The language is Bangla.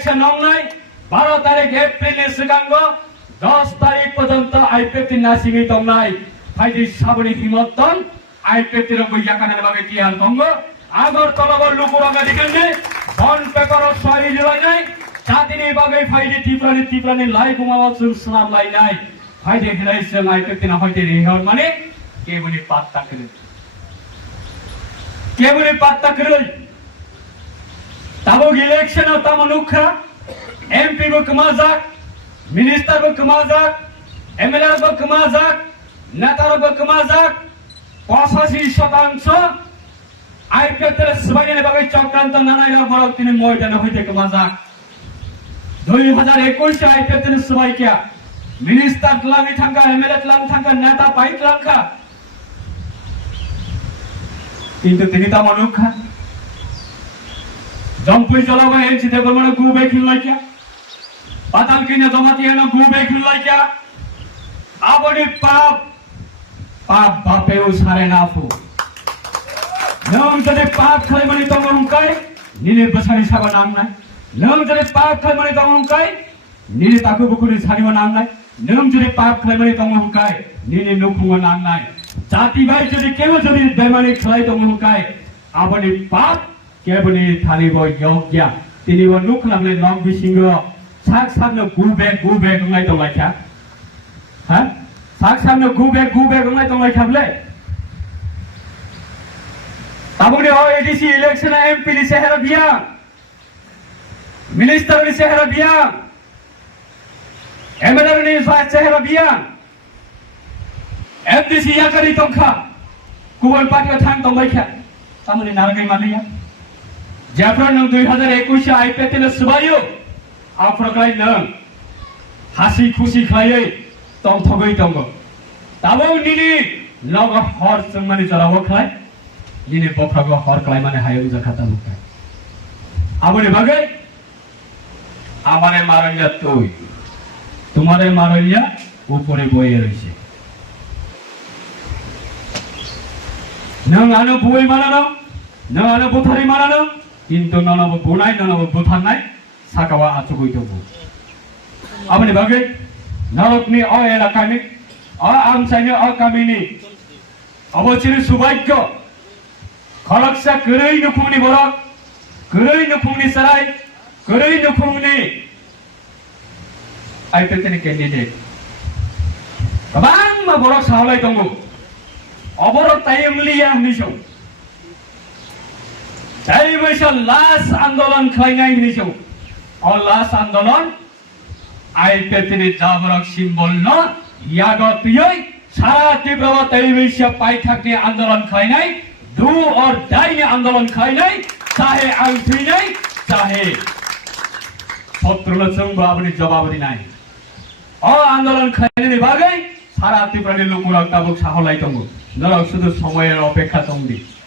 ইলেকশন নং নাই 12 তারিখ এপ্রিল সিগাঙ্গ 10 তারিখ পর্যন্ত আইপিএফটি নাসিংই তং নাই ফাইদি সাবনি হিমতন আইপিএফটি রঙ্গ ইয়াকানের বাগে কিয়াল তঙ্গ আগর তলবর লুকুরঙ্গা দিকেনে বন পেপার 6 জুলাই নাই জাতিনি বাগে ফাইদি টিপ্রানি লাই গুমাওয়া সুনাম লাই নাই ফাইদি হিলাইছে আইপিএফটি না হইতে রেহর মানে কেবলি পাত্তা করে Tabog election of Tamanukha, MP Bukamazak, Minister Bukamazak, MLA Bukamazak, Natar Bukamazak, Pasasi Shatanso, I Peter Swain Bagai Chakran Nana Morok in more than a Hute Kamazak. Do you have a question? I Peter Swaikia, Minister Langitanka, MLA Lantanka, Nata Pait Lanka into Tinita Manukha. জম্পুই চলাবো এনসি দেব মানে গুবে খিল্লাইকা পাতাল কিনে জমাতি এনো গুবে খিল্লাইকা আবনি পাপ বাপেও সারে নাফু নম যদি পাপ খাই মানে তমঙ্কাই নিনে বসাই সাবা নাম নাই নম যদি পাপ খাই মানে তমঙ্কাই নিনে তাকু বকুনি ছাড়িব নাম নাই নম যদি পাপ খাই মানে তমঙ্কাই নিনে নকুঙ্গ নাম নাই জাতি ভাই যদি কেউ যদি বেমানি খাই তমঙ্কাই আবনি পাপ কেবলি থালিব যোগ্য তিনি অনুক নামলে নং বিসিংহ সাক সামনে গুবে গঙ্গাই দলাইখা হ্যাঁ সাক সামনে গুবে গঙ্গাই দলাই খাবলে তাবুনি হয় এডিসি ইলেকশন এমপি লি শহর বিয়া মিনিস্টার লি শহর বিয়া এমএলএ লি শহর বিয়া এমডিসি ইয়াকারি তংখা কুবল পাটিয়া থাং দলাইখা তামনি নারগাই মালিয়া Jafran nang 2021 IPT na subayo afraklai nang hasi khusi khlai tong thogoi tong tabo nini log hor sangmani jarawo khlai nini bofrago hor klai mane hayo jakata lukai abone bagai amare maranya toi tumare maranya upore boye roise nang ano boi manano nang ano bothari manano কিন্তু ননব বোনাই ননব বোথান নাই সাকাওয়া আচুকই তবু আপনি বাগে নরকনি অ এলাকানি অ আমসাইনি অ কামিনি অবচির সুভাগ্য খলকসা গরৈ নুফুংনি বরক গরৈ নুফুংনি সারাই গরৈ নুফুংনি আইপিএলনি ক্যান্ডিডেট গোबां मा বরক সাহলাই দङ অবরত তাইমলিয়া নিসং Jai Maisha last Andolan Klainai Nisho. All last Andolan I Petini Jabarak symbol no Yagot Pioi Sara Tibrawa Taimisha Paitaki Andolan Klainai do or die Andolan Klainai Sahe Alpinai Sahe Sotrula Sumba Abani Jababadi Nai. All Andolan Klainai Bagai Sara Tibrani Lumurak Tabuk Saholai Tongu. Narak Sudu Somoyer Opeka Tongi.